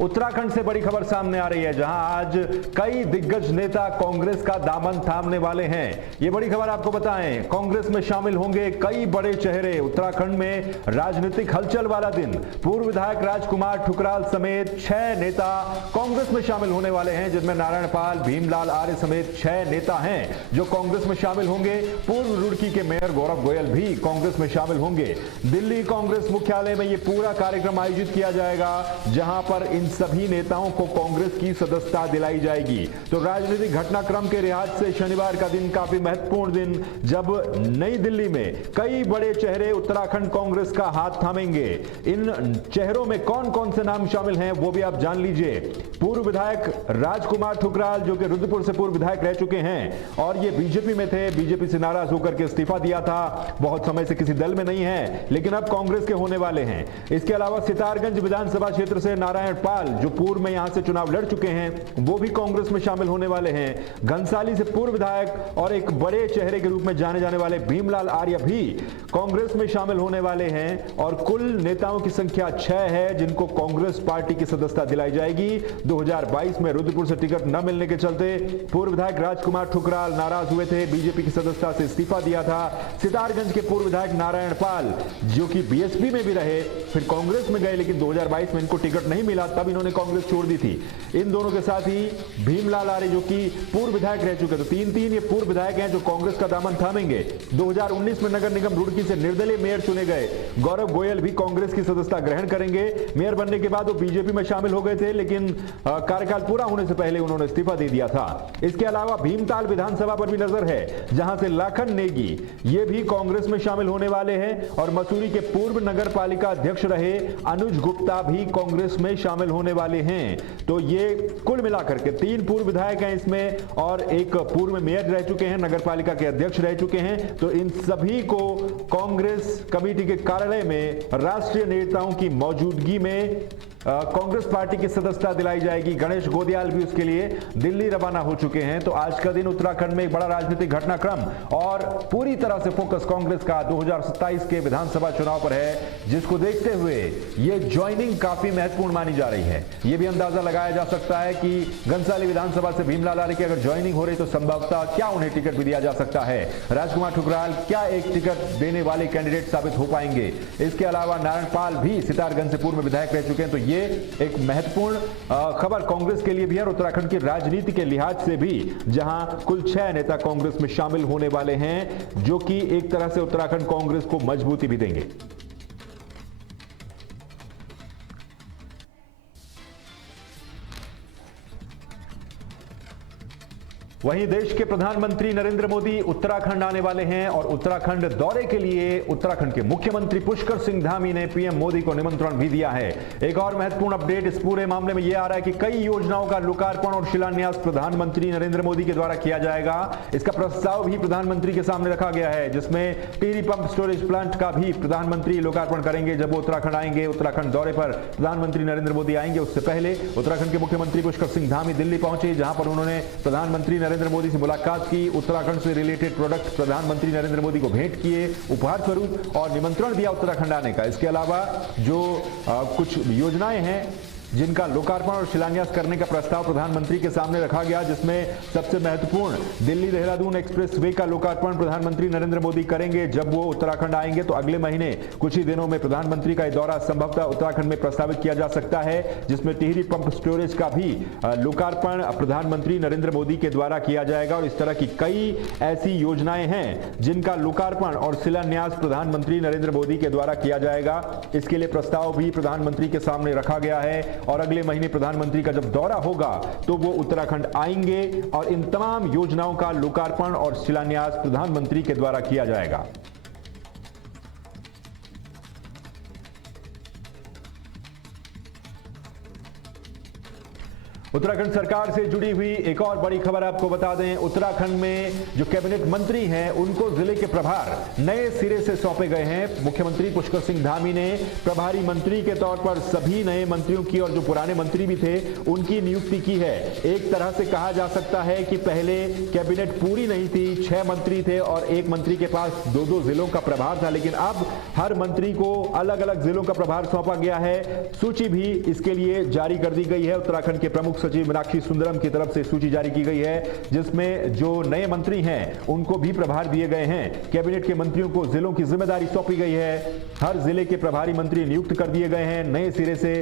उत्तराखंड से बड़ी खबर सामने आ रही है, जहां आज कई दिग्गज नेता कांग्रेस का दामन थामने वाले हैं। ये बड़ी खबर आपको बताएं, कांग्रेस में शामिल होंगे कई बड़े चेहरे। उत्तराखंड में राजनीतिक हलचल वाला दिन। पूर्व विधायक राजकुमार ठुकराल समेत 6 नेता कांग्रेस में शामिल होने वाले हैं, जिनमें नारायण पाल, भीमलाल आर्य समेत 6 नेता हैं जो कांग्रेस में शामिल होंगे। पूर्व रुड़की के मेयर गौरव गोयल भी कांग्रेस में शामिल होंगे। दिल्ली कांग्रेस मुख्यालय में यह पूरा कार्यक्रम आयोजित किया जाएगा, जहां पर इन सभी नेताओं को कांग्रेस की सदस्यता दिलाई जाएगी। तो राजनीतिक घटनाक्रम के लिहाज से शनिवार का दिन काफी महत्वपूर्ण दिन, जब नई दिल्ली में कई बड़े चेहरे उत्तराखंड कांग्रेस का हाथ थामेंगे। इन चेहरों में कौन कौन से नाम शामिल हैं वो भी आप जान लीजिए। पूर्व विधायक राजकुमार ठुकराल, जो कि रुद्रपुर से पूर्व विधायक रह चुके हैं और ये बीजेपी में थे, बीजेपी से नाराज होकर के इस्तीफा दिया था, बहुत समय से किसी दल में नहीं है, लेकिन अब कांग्रेस के होने वाले हैं। इसके अलावा सितारगंज विधानसभा क्षेत्र से नारायण पाल, जो पूर्व में यहां से चुनाव लड़ चुके हैं, वो भी कांग्रेस में शामिल होने वाले हैं। घनसाली से पूर्व विधायक और एक बड़े चेहरे के रूप में जाने जाने वाले भीमलाल आर्य भी कांग्रेस में शामिल होने वाले हैं और कुल नेताओं की संख्या 6 है, जिनको कांग्रेस पार्टी की सदस्यता दिलाई जाएगी। 2022 में रुद्रपुर से टिकट न मिलने के चलते पूर्व विधायक राजकुमार ठुकराल नाराज हुए थे, बीजेपी की सदस्यता से इस्तीफा दिया था। सितारगंज के पूर्व विधायक नारायण पाल, जो कि बीएसपी में भी रहे, फिर कांग्रेस में गए, लेकिन 2022 में इनको टिकट नहीं मिला, तब इन्होंने कांग्रेस छोड़ दी थी। इन दोनों के साथ ही भीमलाल आर्य, जो कि पूर्व विधायक रह चुके, तो 3 ये पूर्व विधायक हैं जो कांग्रेस का दामन थामेंगे। 2019 में नगर निगम रुड़की से निर्दलीय मेयर चुने गए गौरव गोयल भी कांग्रेस की सदस्यता ग्रहण करेंगे। मेयर बनने के बाद वो बीजेपी में शामिल हो गए थे, लेकिन कार्यकाल पूरा होने से पहले उन्होंने इस्तीफा दे दिया था। इसके अलावा भीमताल विधानसभा पर भी नजर है, जहां से लाखन नेगी ये भी कांग्रेस में शामिल होने वाले हैं और मसूरी के पूर्व नगर पालिका अध्यक्ष रहे अनुज गुप्ता भी कांग्रेस में शामिल होने वाले हैं। तो ये कुल मिलाकर के 3 पूर्व विधायक हैं इसमें और एक पूर्व में मेयर रह चुके हैं, नगर पालिका के अध्यक्ष रह चुके हैं। तो इन सभी को कांग्रेस कमेटी के कार्यालय में राष्ट्रीय नेताओं की मौजूदगी में कांग्रेस पार्टी की सदस्यता दिलाई जाएगी। गणेश गोदियाल भी उसके लिए दिल्ली रवाना हो चुके हैं। तो आज का दिन उत्तराखंड में एक बड़ा राजनीतिक घटनाक्रम और पूरी तरह से फोकस कांग्रेस का 2027 के विधानसभा चुनाव पर है, जिसको देखते हुए ये ज्वाइनिंग काफी महत्वपूर्ण मानी जा रही है। यह भी अंदाजा लगाया जा सकता है कि घनसाली विधानसभा से भीमलाल आर्य की अगर ज्वाइनिंग हो रही तो संभवतः क्या उन्हें टिकट भी दिया जा सकता है। राजकुमार ठुकराल क्या एक टिकट देने वाले कैंडिडेट साबित हो पाएंगे। इसके अलावा नारायण पाल भी सितारगंज से पूर्व विधायक रह चुके हैं। तो ये एक महत्वपूर्ण खबर कांग्रेस के लिए भी है और उत्तराखंड की राजनीति के लिहाज से भी, जहां कुल 6 नेता कांग्रेस में शामिल होने वाले हैं, जो कि एक तरह से उत्तराखंड कांग्रेस को मजबूती भी देंगे। वहीं देश के प्रधानमंत्री नरेंद्र मोदी उत्तराखंड आने वाले हैं और उत्तराखंड दौरे के लिए उत्तराखंड के मुख्यमंत्री पुष्कर सिंह धामी ने पीएम मोदी को निमंत्रण भी दिया है। एक और महत्वपूर्ण अपडेट इस पूरे मामले में यह आ रहा है कि कई योजनाओं का लोकार्पण और शिलान्यास प्रधानमंत्री नरेंद्र मोदी के द्वारा किया जाएगा। इसका प्रस्ताव भी प्रधानमंत्री के सामने रखा गया है, जिसमें टिहरी पंप स्टोरेज प्लांट का भी प्रधानमंत्री लोकार्पण करेंगे जब वो उत्तराखंड आएंगे। उत्तराखंड दौरे पर प्रधानमंत्री नरेंद्र मोदी आएंगे, उससे पहले उत्तराखंड के मुख्यमंत्री पुष्कर सिंह धामी दिल्ली पहुंचे, जहां पर उन्होंने प्रधानमंत्री नरेंद्र मोदी से मुलाकात की। उत्तराखंड से रिलेटेड प्रोडक्ट प्रधानमंत्री नरेंद्र मोदी को भेंट किए उपहार स्वरूप और निमंत्रण दिया उत्तराखंड आने का। इसके अलावा जो कुछ योजनाएं हैं जिनका लोकार्पण और शिलान्यास करने का प्रस्ताव प्रधानमंत्री के सामने रखा गया, जिसमें सबसे महत्वपूर्ण दिल्ली देहरादून एक्सप्रेसवे का लोकार्पण प्रधानमंत्री नरेंद्र मोदी करेंगे जब वो उत्तराखंड आएंगे। तो अगले महीने कुछ ही दिनों में प्रधानमंत्री का दौरा संभवतः उत्तराखंड में प्रस्तावित किया जा सकता है, जिसमें टिहरी पंप स्टोरेज का भी लोकार्पण प्रधानमंत्री नरेंद्र मोदी के द्वारा किया जाएगा। और इस तरह की कई ऐसी योजनाएं हैं जिनका लोकार्पण और शिलान्यास प्रधानमंत्री नरेंद्र मोदी के द्वारा किया जाएगा। इसके लिए प्रस्ताव भी प्रधानमंत्री के सामने रखा गया है और अगले महीने प्रधानमंत्री का जब दौरा होगा तो वो उत्तराखंड आएंगे और इन तमाम योजनाओं का लोकार्पण और शिलान्यास प्रधानमंत्री के द्वारा किया जाएगा। उत्तराखंड सरकार से जुड़ी हुई एक और बड़ी खबर आपको बता दें। उत्तराखंड में जो कैबिनेट मंत्री हैं उनको जिले के प्रभार नए सिरे से सौंपे गए हैं। मुख्यमंत्री पुष्कर सिंह धामी ने प्रभारी मंत्री के तौर पर सभी नए मंत्रियों की और जो पुराने मंत्री भी थे उनकी नियुक्ति की है। एक तरह से कहा जा सकता है कि पहले कैबिनेट पूरी नहीं थी, 6 मंत्री थे और एक मंत्री के पास 2-2 जिलों का प्रभार था, लेकिन अब हर मंत्री को अलग अलग जिलों का प्रभार सौंपा गया है। सूची भी इसके लिए जारी कर दी गई है। उत्तराखंड के प्रमुख सचिव मीनाक्षी सुंदरम की तरफ से सूची जारी की गई है, जिसमें जो नए मंत्री हैं उनको भी प्रभार दिए गए हैं। कैबिनेट के मंत्रियों को जिलों की जिम्मेदारी सौंपी गई है। हर जिले के प्रभारी मंत्री नियुक्त कर दिए गए हैं। नए सिरे से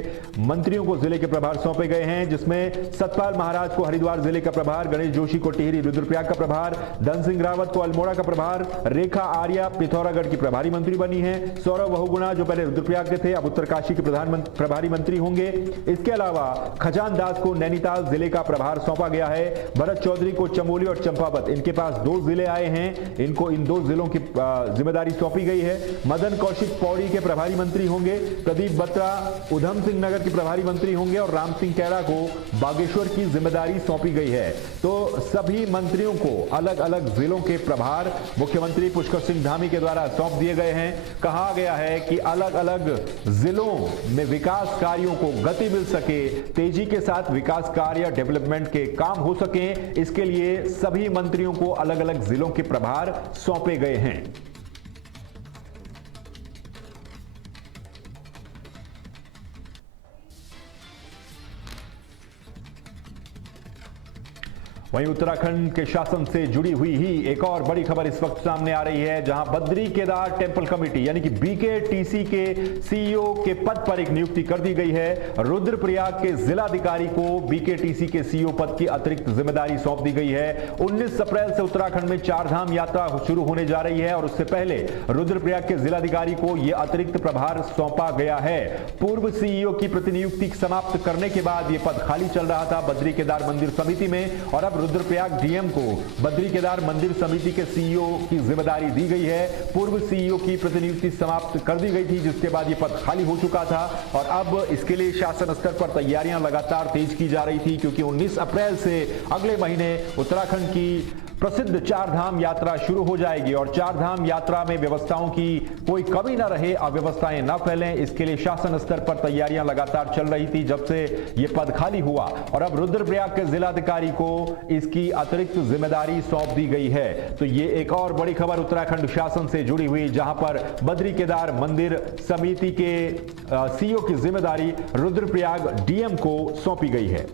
मंत्रियों को जिले के प्रभार सौंपे गए हैं, जिसमें सतपाल महाराज को हरिद्वार जिले का प्रभार, गणेश जोशी को टिहरी रुद्रप्रयाग का प्रभार, धन सिंह रावत को अल्मोड़ा का प्रभार, रेखा आर्या पिथौरागढ़ की प्रभारी मंत्री बनी है, सौरभ बहुगुणा जो पहले रुद्रप्रयाग के थे अब उत्तरकाशी के प्रभारी मंत्री होंगे। इसके अलावा खजान दास को नैनीताल जिले का प्रभार सौंपा गया है। भरत चौधरी को चमोली और चंपावत, इनके पास 2 जिले आए हैं, इनको इन 2 जिलों की जिम्मेदारी सौंपी गई है। मदन कौशिक पौड़ी के प्रभारी मंत्री होंगे। प्रदीप बत्रा उधम सिंह नगर के प्रभारी मंत्री होंगे और राम सिंह कैरा को बागेश्वर की जिम्मेदारी सौंपी गई है। तो सभी मंत्रियों को अलग अलग जिलों के प्रभार मुख्यमंत्री पुष्कर सिंह धामी के द्वारा सौंप दिए गए हैं। कहा गया है कि अलग अलग जिलों में विकास कार्यों को गति मिल सके, तेजी के साथ विकास कार्य डेवलपमेंट के काम हो सके, इसके लिए सभी मंत्रियों को अलग अलग जिलों के प्रभार सौंपे गए हैं। वहीं उत्तराखंड के शासन से जुड़ी हुई ही एक और बड़ी खबर इस वक्त सामने आ रही है, जहां बद्री केदार टेंपल कमेटी यानी कि बीकेटीसी के सीईओ के पद पर एक नियुक्ति कर दी गई है। रुद्रप्रयाग के जिलाधिकारी को बीकेटीसी के सीईओ पद की अतिरिक्त जिम्मेदारी सौंप दी गई है। 19 अप्रैल से उत्तराखंड में 4 धाम यात्रा शुरू होने जा रही है और उससे पहले रुद्रप्रयाग के जिलाधिकारी को यह अतिरिक्त प्रभार सौंपा गया है। पूर्व सीईओ की प्रतिनियुक्ति समाप्त करने के बाद यह पद खाली चल रहा था बद्री केदार मंदिर समिति में, और अब रुद्रप्रयाग डीएम को बद्री केदार मंदिर समिति के सीईओ की जिम्मेदारी दी गई है। पूर्व सीईओ की प्रतिनियुक्ति समाप्त कर दी गई थी, जिसके बाद यह पद खाली हो चुका था और अब इसके लिए शासन स्तर पर तैयारियां लगातार तेज की जा रही थी, क्योंकि 19 अप्रैल से अगले महीने उत्तराखंड की प्रसिद्ध 4 धाम यात्रा शुरू हो जाएगी और 4 धाम यात्रा में व्यवस्थाओं की कोई कमी न रहे, अव्यवस्थाएं न फैलें, इसके लिए शासन स्तर पर तैयारियां लगातार चल रही थी जब से यह पद खाली हुआ। और अब रुद्रप्रयाग के जिलाधिकारी को इसकी अतिरिक्त जिम्मेदारी सौंप दी गई है। तो ये एक और बड़ी खबर उत्तराखंड शासन से जुड़ी हुई, जहां पर बद्री केदार मंदिर समिति के सीईओ की जिम्मेदारी रुद्रप्रयाग डीएम को सौंपी गई है।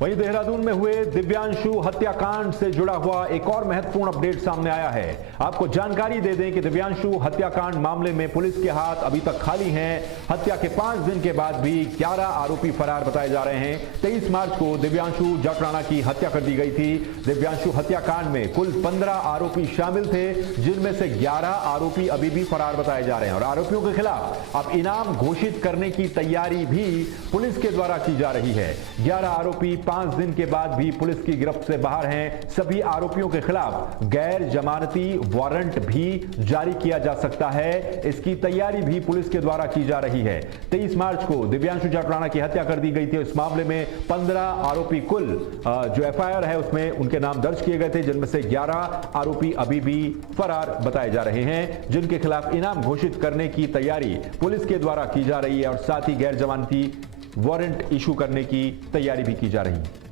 वहीं देहरादून में हुए दिव्यांशु हत्याकांड से जुड़ा हुआ एक और महत्वपूर्ण अपडेट सामने आया है। आपको जानकारी दे दें कि दिव्यांशु हत्याकांड मामले में पुलिस के हाथ अभी तक खाली हैं। हत्या के 5 दिन के बाद भी 11 आरोपी फरार बताए जा रहे हैं। 23 मार्च को दिव्यांशु जाटराणा की हत्या कर दी गई थी। दिव्यांशु हत्याकांड में कुल 15 आरोपी शामिल थे, जिनमें से 11 आरोपी अभी भी फरार बताए जा रहे हैं और आरोपियों के खिलाफ अब इनाम घोषित करने की तैयारी भी पुलिस के द्वारा की जा रही है। 11 आरोपी 5 दिन के बाद भी पुलिस की गिरफ्त से बाहर हैं। सभी आरोपियों के खिलाफ गैर जमानती वारंट भी जारी किया जा सकता है, इसकी तैयारी भी पुलिस के द्वारा की जा रही है। 23 मार्च को दिव्यांशु जाटराणा की हत्या कर दी गई थी। इस मामले में 15 आरोपी कुल जो एफआईआर है उसमें उनके नाम दर्ज किए गए थे, जिनमें से 11 आरोपी अभी भी फरार बताए जा रहे हैं, जिनके खिलाफ इनाम घोषित करने की तैयारी पुलिस के द्वारा की जा रही है और साथ ही गैर जमानती वारंट इशू करने की तैयारी भी की जा रही है।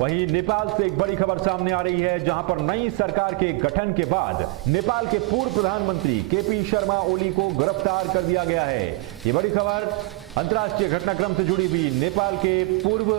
वहीं नेपाल से एक बड़ी खबर सामने आ रही है, जहां पर नई सरकार के गठन के बाद नेपाल के पूर्व प्रधानमंत्री केपी शर्मा ओली को गिरफ्तार कर दिया गया है। यह बड़ी खबर अंतर्राष्ट्रीय घटनाक्रम से जुड़ी हुई। नेपाल के पूर्व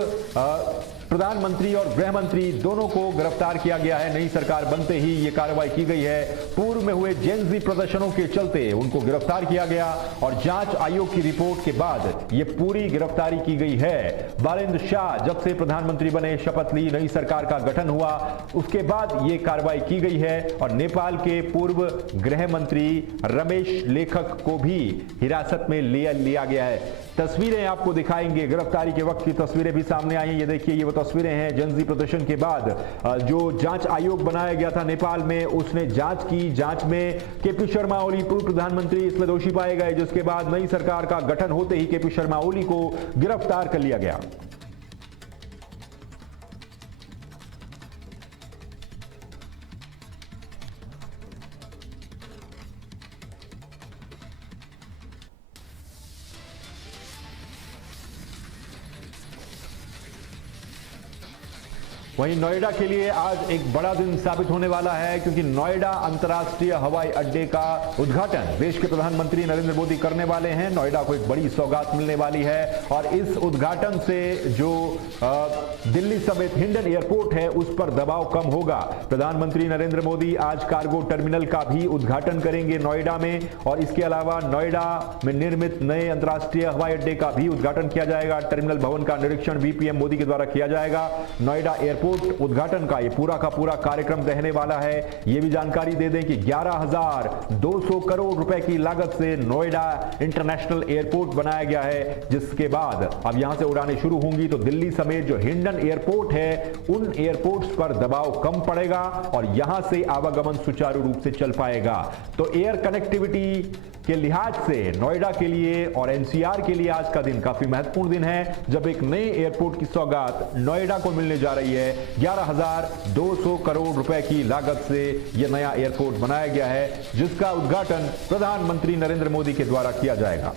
प्रधानमंत्री और गृह मंत्री दोनों को गिरफ्तार किया गया है। नई सरकार बनते ही ये कार्रवाई की गई है। पूर्व में हुए जेन-ज़ी प्रदर्शनों के चलते उनको गिरफ्तार किया गया और जांच आयोग की रिपोर्ट के बाद ये पूरी गिरफ्तारी की गई है। बालेंद्र शाह जब से प्रधानमंत्री बने, शपथ ली, नई सरकार का गठन हुआ, उसके बाद ये कार्रवाई की गई है और नेपाल के पूर्व गृह मंत्री रमेश लेखक को भी हिरासत में लिया गया है। तस्वीरें आपको दिखाएंगे, गिरफ्तारी के वक्त की तस्वीरें भी सामने आई हैं। ये देखिए, ये वो तस्वीरें हैं जेन-ज़ी प्रदर्शन के बाद जो जांच आयोग बनाया गया था नेपाल में, उसने जांच की। जांच में केपी शर्मा ओली पूर्व प्रधानमंत्री इसमें दोषी पाए गए, जिसके बाद नई सरकार का गठन होते ही केपी शर्मा ओली को गिरफ्तार कर लिया गया। वहीं नोएडा के लिए आज एक बड़ा दिन साबित होने वाला है, क्योंकि नोएडा अंतर्राष्ट्रीय हवाई अड्डे का उद्घाटन देश के प्रधानमंत्री नरेंद्र मोदी करने वाले हैं। नोएडा को एक बड़ी सौगात मिलने वाली है और इस उद्घाटन से जो दिल्ली समेत हिंडन एयरपोर्ट है उस पर दबाव कम होगा। प्रधानमंत्री नरेंद्र मोदी आज कार्गो टर्मिनल का भी उद्घाटन करेंगे नोएडा में, और इसके अलावा नोएडा में निर्मित नए अंतर्राष्ट्रीय हवाई अड्डे का भी उद्घाटन किया जाएगा। टर्मिनल भवन का निरीक्षण भी पीएम मोदी के द्वारा किया जाएगा। नोएडा एयरपोर्ट उद्घाटन का ये पूरा का पूरा कार्यक्रम रहने वाला है। ये भी जानकारी दे दें कि 11,200 करोड़ रुपए की लागत से नोएडा इंटरनेशनल एयरपोर्ट बनाया गया है, जिसके बाद अब यहां से उड़ानें शुरू होंगी तो दिल्ली समेत जो हिंडन एयरपोर्ट है उन एयरपोर्ट्स पर दबाव कम पड़ेगा और यहां से आवागमन सुचारू रूप से चल पाएगा। तो एयर कनेक्टिविटी के लिहाज से नोएडा के लिए और एनसीआर के लिए आज का दिन काफी महत्वपूर्ण दिन है, जब एक नए एयरपोर्ट की सौगात नोएडा को मिलने जा रही है। 11,200 करोड़ रुपए की लागत से यह नया एयरपोर्ट बनाया गया है, जिसका उद्घाटन प्रधानमंत्री नरेंद्र मोदी के द्वारा किया जाएगा।